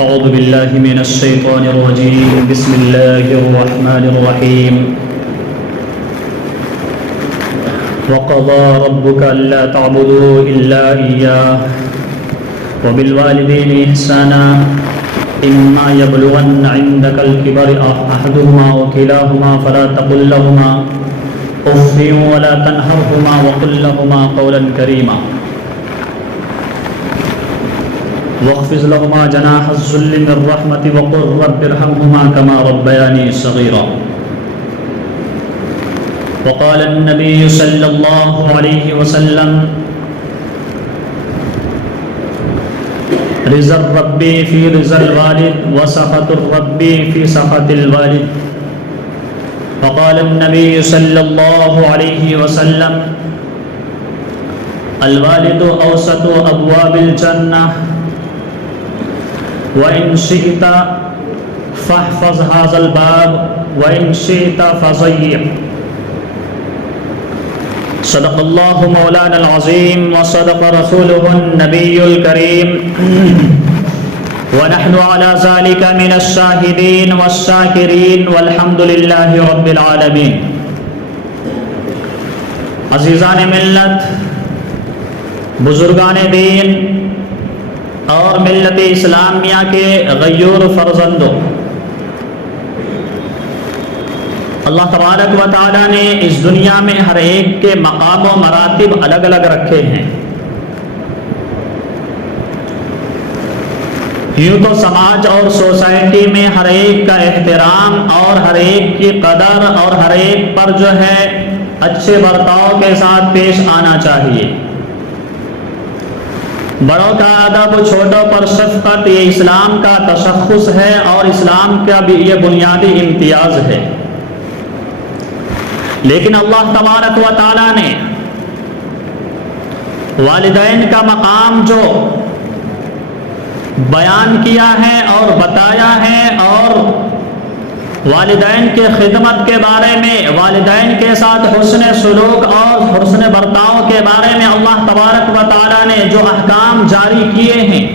أعوذ بالله من الشيطان الرجيم بسم الله الرحمن الرحيم وقضى ربك ألا تعبدوا إلا إياه وبالوالدين إحسانا إما يبلغن عندك الكبر أحدهما وكلاهما فلا تقل لهما أف ولا تنهرهما وقل لهما قولا كريما واخفض لهما جناح الذل من الرحمة وقل رب ارحمهما كما ربياني صغيرا وقال النبي صلى الله عليه وسلم رضا الرب في رضا الوالد وسخط الرب في سخط الوالد وقال النبي صلى الله عليه وسلم الوالد أوسط أبواب الجنة وإن شئت فاحفظ هذا الباب وإن شئت فضيع صدق الله مولانا العظيم وصدق رسوله النبي الكريم ونحن على ذلك من الشاهدين والشاكرين والحمد لله رب العالمين. عزیزان ملت، بزرگان دین اور ملت اسلامیہ کے غیور فرزندوں، اللہ تبارک و تعالیٰ نے اس دنیا میں ہر ایک کے مقام و مراتب الگ الگ رکھے ہیں. یوں تو سماج اور سوسائٹی میں ہر ایک کا احترام اور ہر ایک کی قدر اور ہر ایک پر جو ہے اچھے برتاؤ کے ساتھ پیش آنا چاہیے. بڑوں کا ادب، چھوٹوں پر شفقت، یہ اسلام کا تشخص ہے اور اسلام کا بھی یہ بنیادی امتیاز ہے. لیکن اللہ تبارک و تعالیٰ نے والدین کا مقام جو بیان کیا ہے اور بتایا ہے، اور والدین کے خدمت کے بارے میں، والدین کے ساتھ حسن سلوک اور حسن برتاؤ کے بارے میں اللہ تبارک و تعالیٰ نے جو احکام جاری کیے ہیں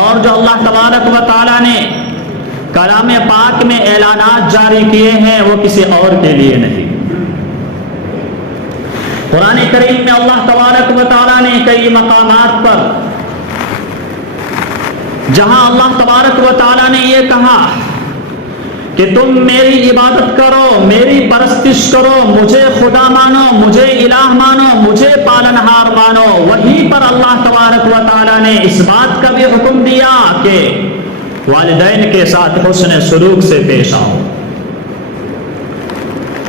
اور جو اللہ تبارک و تعالیٰ نے کلام پاک میں اعلانات جاری کیے ہیں، وہ کسی اور کے لیے نہیں. قرآن کریم میں اللہ تبارک و تعالیٰ نے کئی مقامات پر جہاں اللہ تبارک و تعالیٰ نے یہ کہا کہ تم میری عبادت کرو، میری پرستش کرو، مجھے خدا مانو، مجھے الہ مانو، مجھے پالنہار مانو، وہیں پر اللہ تبارک و تعالیٰ نے اس بات کا بھی حکم دیا کہ والدین کے ساتھ حسن سلوک سے پیش آؤ.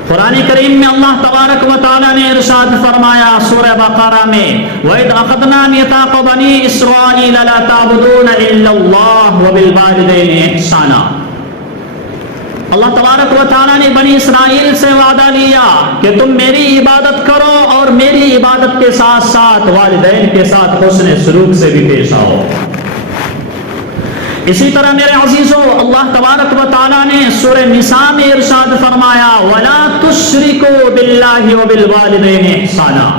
قرآن کریم میں اللہ تبارک و تعالیٰ نے ارشاد فرمایا سورہ بقرہ میں وَإِذْ أَخَذْنَا مِيثَاقَ بَنِي إِسْرَائِيلَ لَا تَعْبُدُونَ إِلَّا اللَّهَ وَبِالْوَالِدَيْنِ إِحْسَانًا. اللہ تبارک و تعالیٰ نے بنی اسرائیل سے وعدہ لیا کہ تم میری عبادت کرو اور میری عبادت کے ساتھ ساتھ والدین کے ساتھ حسن سلوک سے بھی پیش آؤ. اسی طرح میرے عزیزو، اللہ تبارک و تعالیٰ نے سورہ نساء میں ارشاد فرمایا وَلَا تُشْرِكُوا بِاللَّهِ وَبِالْوَالِدَيْنِ إِحْسَانًا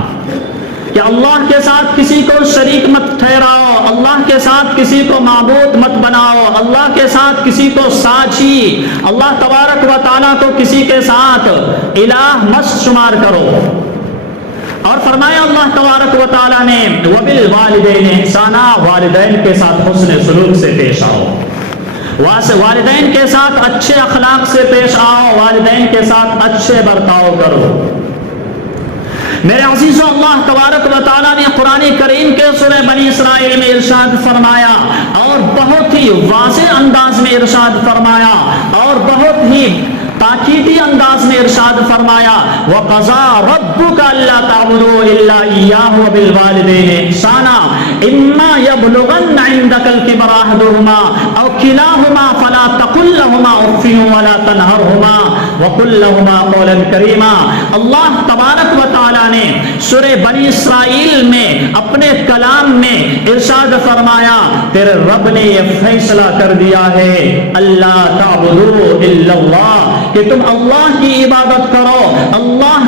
کہ اللہ کے ساتھ کسی کو شریک مت ٹھہراؤ، اللہ کے ساتھ کسی کو معبود مت بناؤ، اللہ کے ساتھ کسی کو ساچی، اللہ تبارک و تعالیٰ کو کسی کے ساتھ الہ مت شمار کرو. اور فرمایا اللہ تبارک و تعالیٰ نے وَبِالْوَالِدَيْنِ إِحْسَانًا والدین کے ساتھ حسن سلوک سے پیش آؤ، والدین کے ساتھ اچھے اخلاق سے پیش آؤ، والدین کے ساتھ اچھے برتاؤ کرو. میرے عزیزو، اللہ تبارک و تعالیٰ نے قرآن کریم کے سورہ بنی اسرائیل میں ارشاد فرمایا اور بہت ہی واضح انداز میں ارشاد فرمایا اور بہت ہی تاکیدی انداز میں ارشاد فرمایا وَقَضَى رَبُّكَ أَلَّا تَعْبُدُوا إِلَّا إِيَّاهُ وَبِالْوَالِدَيْنِ إِحْسَانًا إِمَّا يَبْلُغَنَّ عِندَكَ الْكِبَرَ أَحَدُهُمَا أَوْ كِلَاهُمَا فَلَا تَقُل لَّهُمَا أُفٍّ وَلَا تَنْهَرْهُمَا وَقُل لَّهُمَا قَوْلًا كَرِيمًا. اللہ تبارک و تعالیٰ نے سورہ بنی اسرائیل میں اپنے کلام میں ارشاد فرمایا تیرے رب نے یہ فیصلہ کر دیا ہے اللہ تعبدوا الا اللہ کہ تم اللہ کی عبادت کرو، اللہ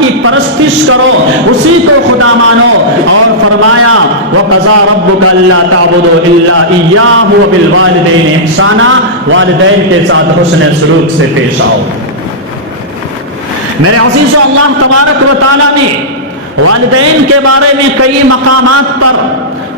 کی پرستش کرو، اسی کو خدا مانو، اور فرمایا وَقَضَىٰ رَبُّكَ أَلَّا تَعْبُدُوا إِلَّا إِيَّاهُ وَبِالْوَالِدَيْنِ إِحْسَانًا، والدین کے ساتھ حسن سلوک سے پیش آؤ۔ میرے عزیزو، اللہ تبارک و تعالیٰ نے والدین کے بارے میں کئی مقامات پر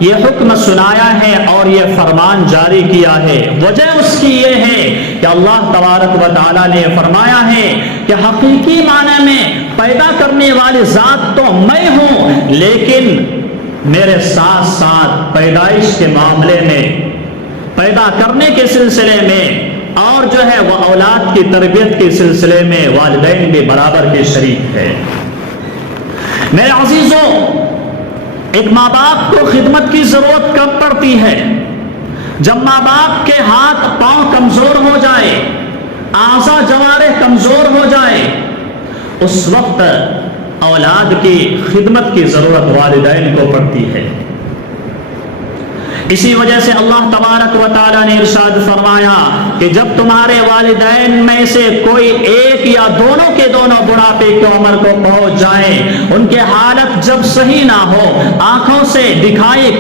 یہ حکم سنایا ہے اور یہ فرمان جاری کیا ہے۔ وجہ اس کی یہ ہے کہ اللہ تبارک و تعالیٰ نے فرمایا ہے کہ حقیقی معنی میں پیدا کرنے والی ذات تو میں ہوں، لیکن میرے ساتھ ساتھ پیدائش کے معاملے میں، پیدا کرنے کے سلسلے میں، اور جو ہے وہ اولاد کی تربیت کے سلسلے میں والدین بھی برابر کے شریک ہے۔ میرے عزیزوں، ایک ماں باپ کو خدمت کی ضرورت کب پڑتی ہے؟ جب ماں باپ کے ہاتھ پاؤں کمزور ہو جائے، اعضاء جوارح کمزور ہو جائے، اس وقت اولاد کی خدمت کی ضرورت والدین کو پڑتی ہے۔ اسی وجہ سے اللہ تبارک و تعالیٰ نے ارشاد فرمایا کہ جب تمہارے والدین میں سے کوئی ایک یا دونوں کے دونوں بڑھاپے کی عمر کو پہنچ جائیں، ان کے حالت جب صحیح نہ ہو، آنکھوں سے دکھائی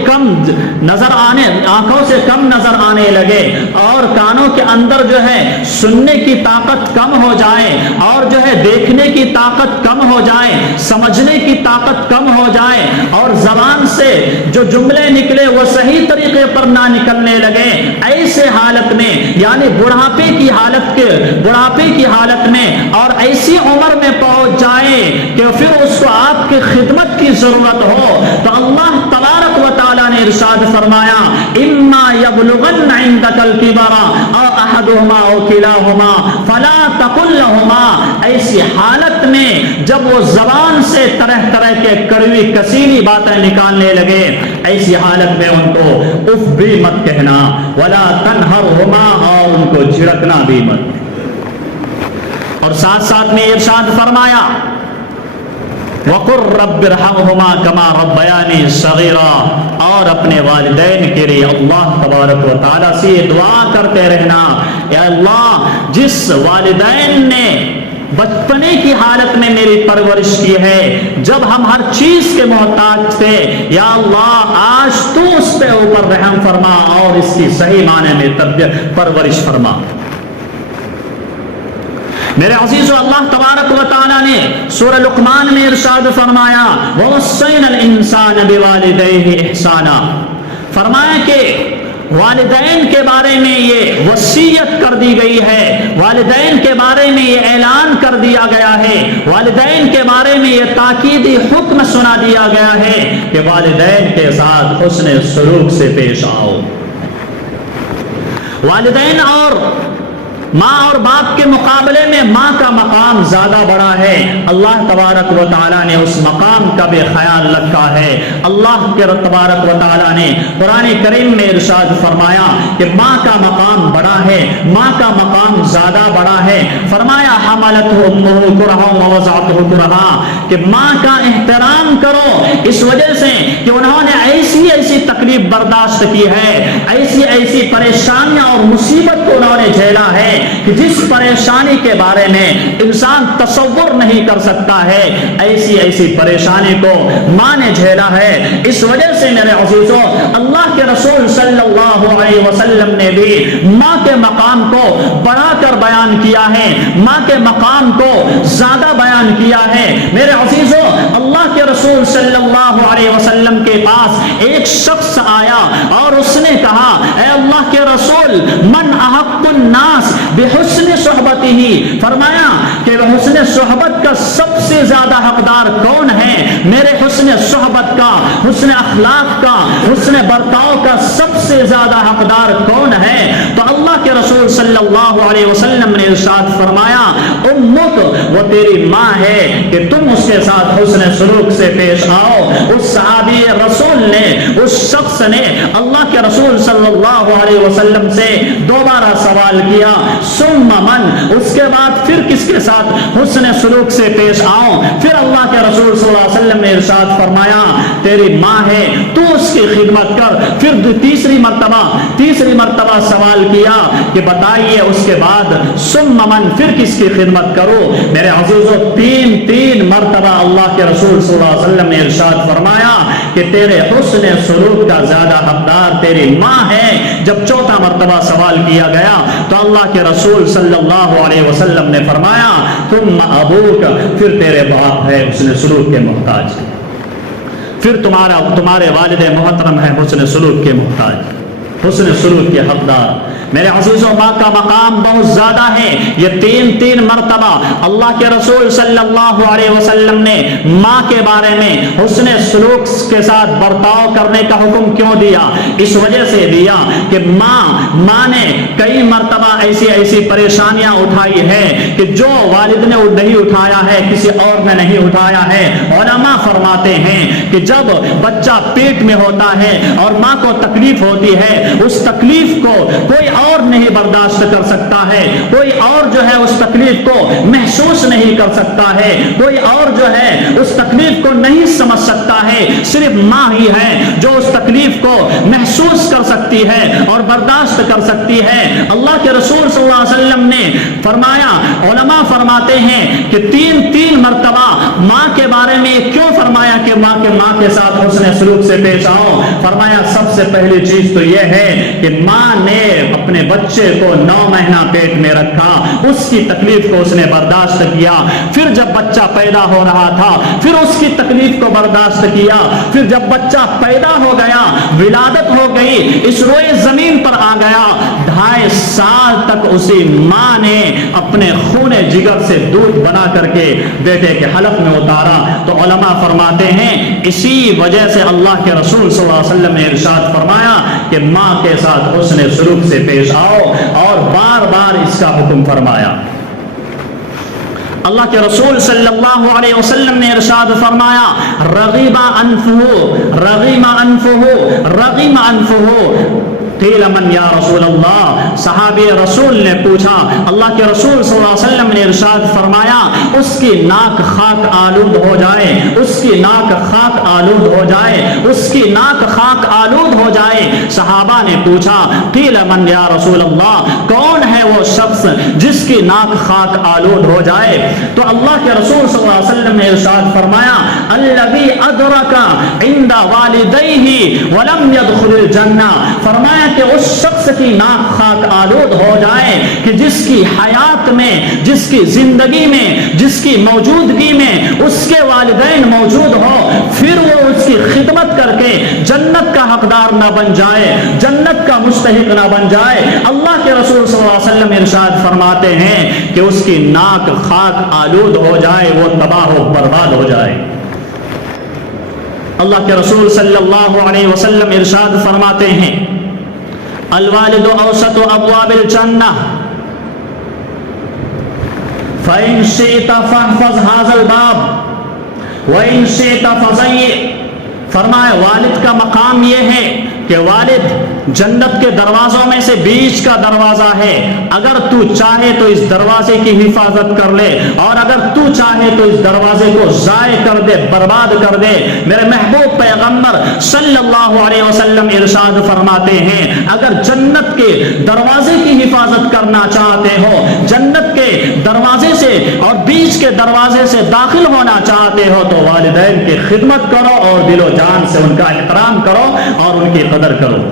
آنکھوں سے کم نظر آنے لگے، اور کانوں کے اندر جو ہے سننے کی طاقت کم ہو جائے، اور جو ہے دیکھنے کی طاقت کم ہو جائے، سمجھنے کی طاقت کم ہو جائے، اور زبان سے جو جملے نکلے وہ صحیح طریقے پر نہ نکلنے لگے، ایسے حالت میں، یعنی بڑھاپے کی حالت میں، اور ایسی عمر میں پہنچ جائے کہ پھر اس کو آپ کی خدمت کی ضرورت ہو، تو اللہ تبارک و تعالیٰ نے ارشاد فرمایا اما یبلغن عندک الکبر او احدہما او کلاہما فلا تقل لہما، ایسی حالت میں جب وہ زبان سے طرح طرح کے کڑوی کسیلی باتیں نکالنے لگے، ایسی حالت میں ان کو اف بھی مت کہنا، ولا تنہرہما، اور ان کو جھڑکنا بھی مت۔ اور ساتھ ساتھ میں ارشاد فرمایا وَقُلْ رَبِّ ارْحَمْهُمَا كَمَا رَبَّيَانِي صَغِيرًا، اور اپنے والدین کے لیے اللہ تبارک و تعالیٰ سے دعا کرتے رہنا، اے اللہ جس والدین نے بچپنے کی حالت میں میری پرورش کی ہے، جب ہم ہر چیز کے محتاج تھے، یا اللہ آج تو اس پہ اوپر رحم فرما اور اس کی صحیح معنی میں تربیت پرورش فرما۔ میرے عزیزو، اللہ تبارک و تعالیٰ نے سورہ لقمان میں ارشاد فرمایا وَوَصَّيْنَا الْإِنسَانَ بِوَالِدَيْهِ إِحْسَانًا، فرمایا کہ والدین کے بارے میں یہ وصیت کر دی گئی ہے، والدین کے بارے میں یہ اعلان کر دیا گیا ہے، والدین کے بارے میں یہ تاکیدی حکم سنا دیا گیا ہے کہ والدین کے ساتھ حسن سلوک سے پیش آؤ۔ والدین اور ماں اور باپ کے مقابلے میں ماں کا مقام زیادہ بڑا ہے، اللہ تبارک و تعالیٰ نے اس مقام کا بھی خیال رکھا ہے۔ اللہ کے تبارک و تعالیٰ نے قرآن کریم میں ارشاد فرمایا کہ ماں کا مقام بڑا ہے، ماں کا مقام زیادہ بڑا ہے، فرمایا حملتہ امہ کرہا ووضعتہ کرہا، کہ ماں کا احترام کرو، اس وجہ سے کہ انہوں نے ایسی ایسی تکلیف برداشت کی ہے، ایسی ایسی پریشانیاں اور مصیبت کو انہوں نے جھیلا ہے کہ جس پریشانی کے بارے میں انسان تصور نہیں کر سکتا ہے، ایسی ایسی پریشانی کو ماں نے جھیلا ہے۔ اس وجہ سے میرے عزیزوں، اللہ کے رسول صلی اللہ علیہ وسلم نے بھی ماں کے مقام کو بڑھا کر بیان کیا ہے، ماں کے مقام کو زیادہ بیان کیا ہے۔ میرے عزیزوں، اللہ کے رسول صلی اللہ علیہ وسلم کے پاس ایک شخص آیا اور اس نے کہا اے اللہ کے رسول من احق الناس بحسن صحبتہ، فرمایا کہ حسن صحبت کا سب سے زیادہ حقدار کون ہے؟ میرے حسن صحبت کا، حسن اخلاق کا، حسن برتاؤ کا سب سے زیادہ حقدار کون ہے؟ تو اللہ کے رسول صلی اللہ علیہ وسلم نے ارشاد فرمایا امک، وہ تیری ماں ہے کہ تم اس کے ساتھ حسن سلوک سے پیش آؤ۔ اس صحابی رسول نے، اس شخص نے اللہ کے رسول صلی اللہ علیہ وسلم سے دوبارہ سوال کیا ثم من، اس کے بعد پھر کس کے ساتھ حسن سلوک سے پیش آؤں؟ پھر اللہ کے رسول صلی اللہ علیہ وسلم نے ارشاد فرمایا تیری ماں ہے تو اس کی خدمت کر۔ پھر تیسری مرتبہ سوال کیا کہ بتائیے اس کے بعد ثم من، پھر کس کی خدمت کرو؟ میرے عزیزو، تین مرتبہ اللہ کے رسول صلی اللہ علیہ وسلم نے ارشاد فرمایا کہ تیرے حسن سلوک کا زیادہ حقدار تیری ماں ہے۔ جب چوتھا مرتبہ سوال کیا گیا تو اللہ کے رسول صلی اللہ علیہ وسلم نے فرمایا ثم ابوک، پھر تیرے باپ ہے حسن سلوک کے محتاج، پھر تمہارے والد محترم ہے حسن سلوک کے محتاج، حسن سلوک کے حقدار۔ میرے عزیزوں، ماں کا مقام بہت زیادہ ہے۔ یہ تین مرتبہ اللہ کے رسول صلی اللہ علیہ وسلم نے ماں کے بارے میں حسن سلوک کے ساتھ برتاؤ کرنے کا حکم کیوں دیا؟ اس وجہ سے دیا کہ ماں نے کئی مرتبہ ایسی پریشانیاں اٹھائی ہے کہ جو والد نے نہیں اٹھایا ہے کسی اور نے نہیں اٹھایا ہے۔ علماء فرماتے ہیں کہ جب بچہ پیٹ میں ہوتا ہے اور ماں کو تکلیف ہوتی ہے، اس تکلیف کو کوئی اور نہیں برداشت کر سکتا ہے، کوئی اور جو ہے اس تکلیف کو محسوس نہیں کر سکتا ہے، کوئی اور جو ہے اس تکلیف کو نہیں سمجھ سکتا ہے، صرف ماں ہی ہے جو اس تکلیف کو محسوس کر سکتی ہے اور برداشت کر سکتی ہے۔ اللہ کے رسول صلی اللہ علیہ وسلم نے فرمایا، علماء فرماتے ہیں کہ تین مرتبہ ماں کے بارے میں کیوں فرمایا کہ ماں کے ساتھ حسن سلوک سے پیش آؤ؟ فرمایا سب سے پہلی چیز تو یہ ہے کہ ماں نے اپنے بچے کو 9 مہینہ پیٹ میں رکھا، اس کی تکلیف کو اس نے برداشت کیا، پھر جب بچہ پیدا ہو رہا تھا پھر اس کی تکلیف کو برداشت کیا، پھر جب بچہ پیدا ہو گیا، ولادت ہو گئی، اس روئے زمین پر آ گیا، 2.5 سال تک اسی ماں نے اپنے خون جگر سے دودھ بنا کر کے بیٹے کے حلق میں اتارا۔ تو علماء فرماتے ہیں اسی وجہ سے اللہ کے رسول صلی اللہ علیہ وسلم نے ارشاد فرمایا کہ ماں کے ساتھ حسن سلوک سے پیش آؤ، اور بار اس کا حکم فرمایا۔ اللہ کے رسول صلی اللہ علیہ وسلم نے ارشاد فرمایا رغم انفہ قیل من یا رسول اللہ، صحابی رسول نے پوچھا، اللہ کے رسول صلی اللہ علیہ وسلم نے ارشاد فرمایا اس کی ناک خاک آلود ہو جائے، اس کی ناک خاک آلود ہو جائے، اس کی ناک خاک آلود ہو جائے۔ صحابہ نے پوچھا قیل من یا رسول اللہ، کون ہے وہ شخص جس کی ناک خاک آلود ہو جائے؟ تو اللہ کے رسول صلی اللہ علیہ وسلم نے ارشاد فرمایا الذی ادرک عند والدیہ ولم يدخل الجنہ، فرمایا کہ اس شخص کی ناک خاک آلود ہو جائے کہ جس کی حیات میں، جس کی زندگی میں، جس کی موجودگی میں اس کے والدین موجود ہو، پھر وہ اس کی خدمت کر کے جنت کا حقدار نہ بن جائے، جنت کا مستحق نہ بن جائے۔ اللہ کے رسول صلی اللہ علیہ وسلم ارشاد فرماتے ہیں کہ اس کی ناک خاک آلود ہو جائے، وہ تباہ و برباد ہو جائے۔ اللہ کے رسول صلی اللہ علیہ وسلم ارشاد فرماتے ہیں الوالد اوسط ابواب الجنہ فإن شئت فاحفظ هذا الباب وإن شئت فضيع، فرمایا والد کا مقام یہ ہے کہ والد جنت کے دروازوں میں سے بیچ کا دروازہ ہے، اگر تو چاہے تو اس دروازے کی حفاظت کر لے، اور اگر تو چاہے تو اس دروازے کو ضائع کر دے، برباد کر دے۔ میرے محبوب پیغمبر صلی اللہ علیہ وسلم ارشاد فرماتے ہیں اگر جنت کے دروازے کی حفاظت کرنا چاہتے ہو، جنت کے دروازے سے اور بیچ کے دروازے سے داخل ہونا چاہتے ہو، تو والدین کی خدمت کرو اور دل و جان سے ان کا احترام کرو اور ان کی قدر کرو۔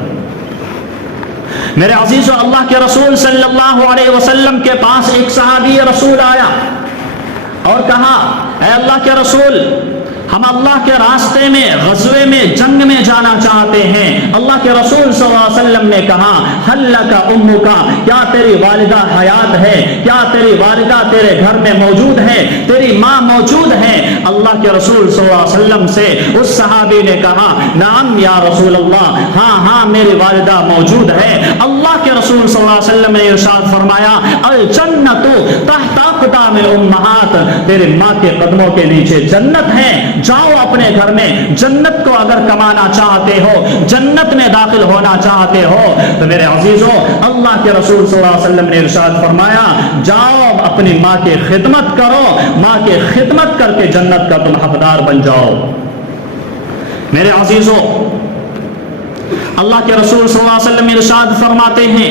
میرے عزیزو، اللہ کے رسول صلی اللہ علیہ وسلم کے پاس ایک صحابی رسول آیا اور کہا اے اللہ کے رسول، ہم اللہ کے راستے میں، غزوے میں، جنگ میں جانا چاہتے ہیں۔ اللہ کے رسول صلی اللہ علیہ وسلم نے کہا ہل لک امک، کیا تیری والدہ حیات ہے؟ کیا تیری والدہ تیرے گھر میں موجود ہے؟ تیری ماں موجود ہے؟ اللہ کے رسول صلی اللہ علیہ وسلم سے اس صحابی نے کہا نعم یا رسول اللہ، ہاں میری والدہ موجود ہے۔ اللہ کے رسول صلی اللہ علیہ وسلم نے ارشاد فرمایا الجنت تحت اقدام الامہات، تیرے ماں کے قدموں کے نیچے جنت ہے، جاؤ اپنے گھر میں۔ جنت کو اگر کمانا چاہتے ہو، جنت میں داخل ہونا چاہتے ہو، تو میرے عزیزو اللہ کے رسول صلی اللہ علیہ وسلم نے ارشاد فرمایا جاؤ اپنی ماں کی خدمت کرو، ماں کی خدمت کر کے جنت کا تم حقدار بن جاؤ۔ میرے عزیزو اللہ کے رسول صلی اللہ علیہ وسلم ارشاد فرماتے ہیں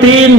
3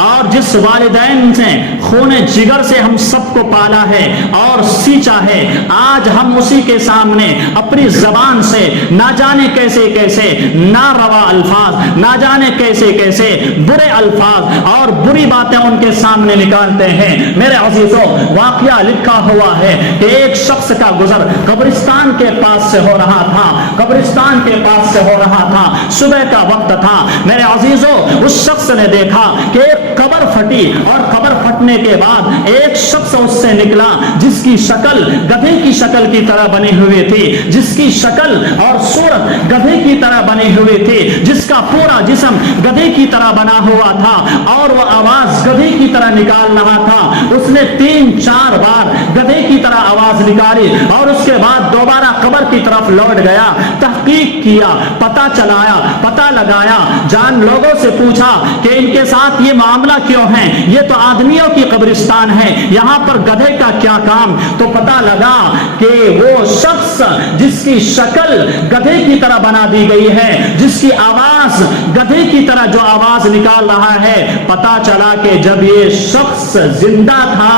اور جس والدین سے خون جگر سے ہم سب کو پالا ہے اور سینچا ہے، آج ہم اسی کے سامنے اپنی زبان سے نہ جانے کیسے کیسے ناروا الفاظ، نہ جانے کیسے کیسے برے الفاظ اور بری باتیں ان کے سامنے نکالتے ہیں۔ میرے عزیزوں، واقعہ لکھا ہوا ہے کہ ایک شخص کا گزر قبرستان کے پاس سے ہو رہا تھا، قبرستان کے پاس سے ہو رہا تھا، صبح کا وقت تھا۔ میرے عزیزوں، اس شخص نے دیکھا کہ ایک قبر پھٹی اور قبر پھٹنے کے بعد ایک شخص اس سے نکلا جس کی شکل گدھے کی شکل کی طرح بنی ہوئی تھی، جس کی شکل اور صورت گدھے کی طرح بنی ہوئی تھی، جس کا پورا جسم گدھے کی طرح بنا ہوا تھا اور وہ آواز گدھے کی طرح نکال رہا تھا۔ اس نے 3-4 بار گدھے کی طرح آواز نکالی اور اس کے بعد دوبارہ قبر کی طرف لوٹ گیا، تحقیق کیا، پتہ لگایا، جان لوگوں سے پوچھا کہ ان کے ساتھ یہ معاملہ کیوں ہے، یہ تو آدمیوں کی قبرستان ہے، یہاں پر گدھے کا کیا کام؟ تو پتہ لگا کہ وہ شخص جس کی شکل گدھے کی طرح بنا دی گئی ہے، جس کی آواز گدھے کی طرح جو آواز نکال رہا ہے، پتہ چلا کہ جب یہ شخص زندہ تھا،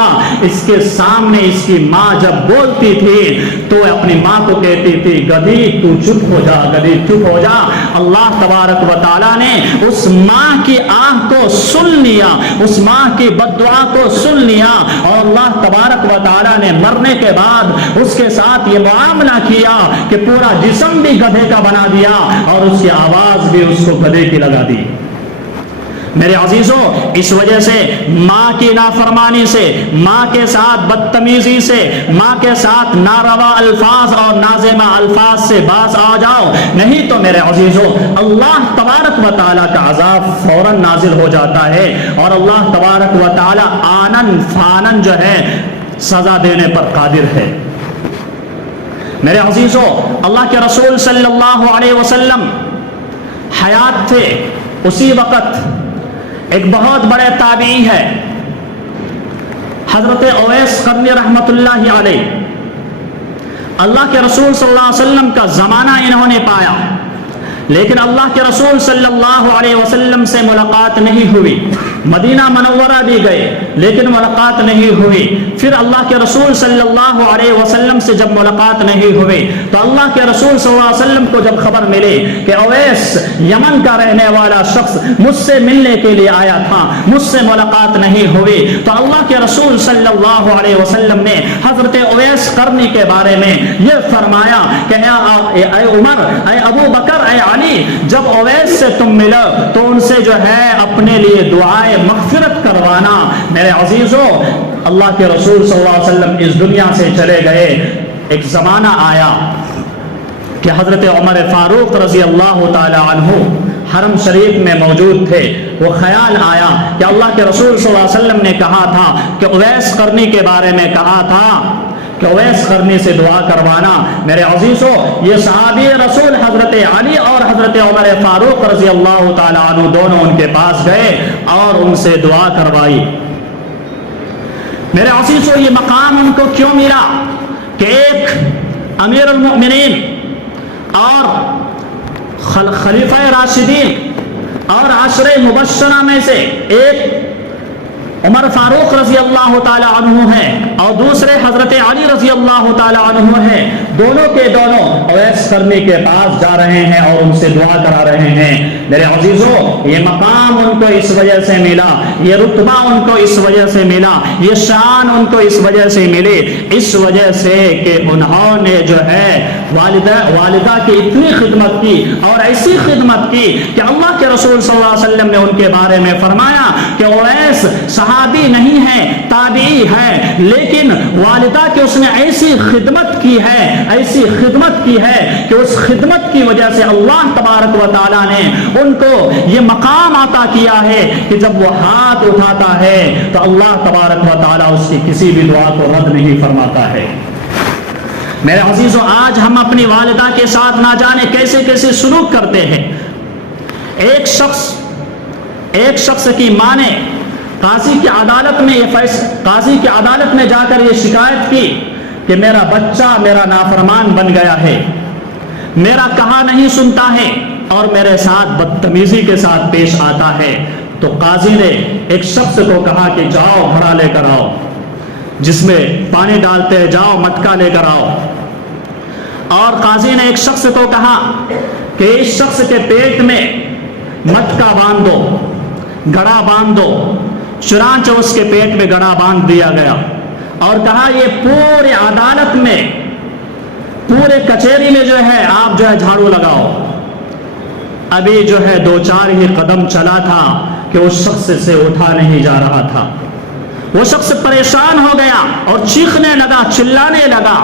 اس کے سامنے اس کی ماں جب بولتی تھی تو اپنی ماں کو کہتی تھی، گدھی تو چپ ہو جا، گدھی چپ ہو جا۔ اللہ تبارک و تعالیٰ نے اس ماں کی آہ کو سن لیا، اس ماں کی بد دعا کو سن لیا، اور اللہ تبارک و تعالیٰ نے مرنے کے بعد اس کے ساتھ یہ معاملہ کیا کہ پورا جسم بھی گدھے کا بنا دیا اور اس کی آواز بھی اس کو گدھے کی لگا دی۔ میرے عزیزوں، اس وجہ سے ماں کی نافرمانی سے، ماں کے ساتھ بدتمیزی سے، ماں کے ساتھ ناروا الفاظ اور نازیبا الفاظ سے باز آ جاؤ، نہیں تو میرے عزیزوں اللہ تبارک و تعالیٰ کا عذاب فوراً نازل ہو جاتا ہے، اور اللہ تبارک و تعالیٰ آنن فانن جو ہے سزا دینے پر قادر ہے۔ میرے عزیزوں، اللہ کے رسول صلی اللہ علیہ وسلم حیات تھے، اسی وقت ایک بہت بڑے تابعی ہے حضرت اویس قرنی رحمت اللہ علیہ۔ اللہ کے رسول صلی اللہ علیہ وسلم کا زمانہ انہوں نے پایا، لیکن اللہ کے رسول صلی اللہ علیہ وسلم سے ملاقات نہیں ہوئی۔ مدینہ منورہ بھی گئے لیکن ملاقات نہیں ہوئی۔ پھر اللہ کے رسول صلی اللہ علیہ وسلم سے جب ملاقات نہیں ہوئی تو اللہ کے رسول صلی اللہ علیہ وسلم کو جب خبر ملی کہ اویس یمن کا رہنے والا شخص مجھ سے ملنے کے لیے آیا تھا، مجھ سے ملاقات نہیں ہوئی، تو اللہ کے رسول صلی اللہ علیہ وسلم نے حضرت اویس قرنی کے بارے میں یہ فرمایا کہ اے عمر، اے ابو بکر، اے علی، جب اویس سے تم ملو تو ان سے جو ہے اپنے لیے دعائے مغفرت کروانا۔ میرے عزیزوں، اللہ کے رسول صلی اللہ علیہ وسلم اس دنیا سے چلے گئے، ایک زمانہ آیا کہ حضرت عمر فاروق رضی اللہ تعالی عنہ حرم شریف میں موجود تھے۔ وہ خیال آیا کہ اللہ کے رسول صلی اللہ علیہ وسلم نے کہا تھا کہ اویس قرنی کے بارے میں کہا تھا کہ اویس قرنی سے دعا کروانا۔ میرے عزیزوں، یہ صحابی رسول حضرت علی اور حضرت عمر فاروق رضی اللہ تعالی عنہ دونوں ان کے پاس گئے اور ان سے دعا کروائی۔ میرے عزیزوں، یہ مقام ان کو کیوں ملا کہ ایک امیر المؤمنین اور خلیفہ راشدین اور عشرہ مبشرہ میں سے ایک عمر فاروق رضی اللہ تعالی عنہ ہے اور دوسرے حضرت علی رضی اللہ تعالی عنہ ہے، دونوں کے دونوں اویس قرنی کے پاس جا رہے ہیں اور ان سے دعا کرا رہے ہیں۔ میرے عزیزوں، یہ مقام ان کو اس وجہ سے ملا، یہ رتبہ ان کو اس وجہ سے ملا، یہ شان ان کو اس وجہ سے ملی، اس وجہ سے کہ انہوں نے جو ہے والدہ کی اتنی خدمت کی اور ایسی خدمت کی کہ اللہ کے رسول صلی اللہ علیہ وسلم نے ان کے بارے میں فرمایا کہ اویس صحابی نہیں ہے، تابعی ہے، لیکن والدہ کی اس نے ایسی خدمت کی ہے، ایسی خدمت کی ہے کہ اس خدمت کی وجہ سے اللہ تبارک و تعالیٰ نے ان کو یہ مقام عطا کیا ہے کہ جب وہ ہاتھ اٹھاتا ہے تو اللہ تبارک و تعالیٰ اس کی کسی بھی دعا کو رد نہیں فرماتا ہے۔ میرے عزیزوں، آج ہم اپنی والدہ کے ساتھ نہ جانے کیسے کیسے سلوک کرتے ہیں۔ ایک شخص کی ماں نے قاضی کی عدالت میں جا کر یہ شکایت کی کہ میرا بچہ میرا نافرمان بن گیا ہے، میرا کہا نہیں سنتا ہے اور میرے ساتھ بدتمیزی کے ساتھ پیش آتا ہے۔ تو قاضی نے ایک شخص کو کہا کہ جاؤ گھڑا لے کر آؤ، جس میں پانی ڈالتے ہیں، جاؤ مٹکا لے کر آؤ۔ اور قاضی نے ایک شخص کو کہا کہ اس شخص کے پیٹ میں مٹکا باندھ دو، گڑا باندھ دو۔ چنانچہ اس کے پیٹ میں گڑا باندھ دیا گیا اور کہا یہ پورے عدالت میں، پورے کچہری میں جو ہے آپ جو ہے جھاڑو لگاؤ۔ ابھی جو ہے 2-4 ہی قدم چلا تھا کہ اس شخص سے اٹھا نہیں جا رہا تھا۔ وہ شخص پریشان ہو گیا اور چیخنے لگا، چلانے لگا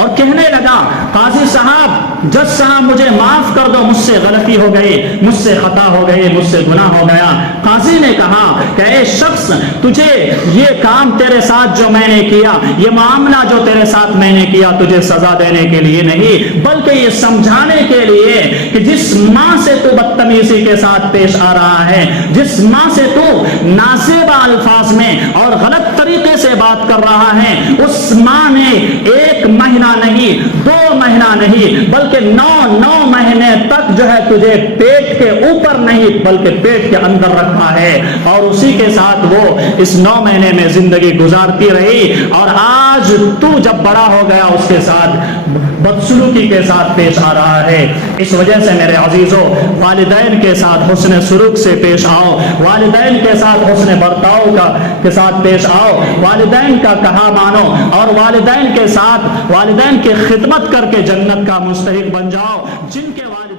اور کہنے لگا قاضی صاحب، جج صاحب مجھے معاف کر دو، مجھ سے غلطی ہو گئی، مجھ سے خطا ہو گئی، مجھ سے گناہ ہو گیا۔ قاضی نے کہا کہ اے شخص، تجھے یہ کام تیرے ساتھ جو میں نے کیا، یہ معاملہ جو تیرے ساتھ میں نے کیا، تجھے سزا دینے کے لیے نہیں بلکہ یہ سمجھانے کے لیے کہ جس ماں سے تو بدتمیزی کے ساتھ پیش آ رہا ہے، جس ماں سے تو نازیبا الفاظ میں اور غلط طریقے سے بات کر رہا ہے، اس ماں نے 1 مہینہ نہیں، 2 مہینہ نہیں بلکہ 9 مہینے تک جو ہے تجھے پیٹ کے اوپر نہیں بلکہ پیٹ کے اندر رکھا ہے، اور اسی کے ساتھ وہ اس 9 مہینے میں زندگی گزارتی رہی، اور آج تو جب بڑا ہو گیا اس کے ساتھ بدسلوکی کے ساتھ پیش آ رہا ہے۔ اس وجہ سے میرے عزیزو، والدین کے ساتھ حسن سلوک سے پیش آؤ، والدین کے ساتھ حسن برتاؤ کے ساتھ پیش آؤ، والدین کا کہا مانو، اور والدین کے ساتھ والدین کی خدمت کر کے جنت کا مستحق بن جاؤ۔ جن کے والدین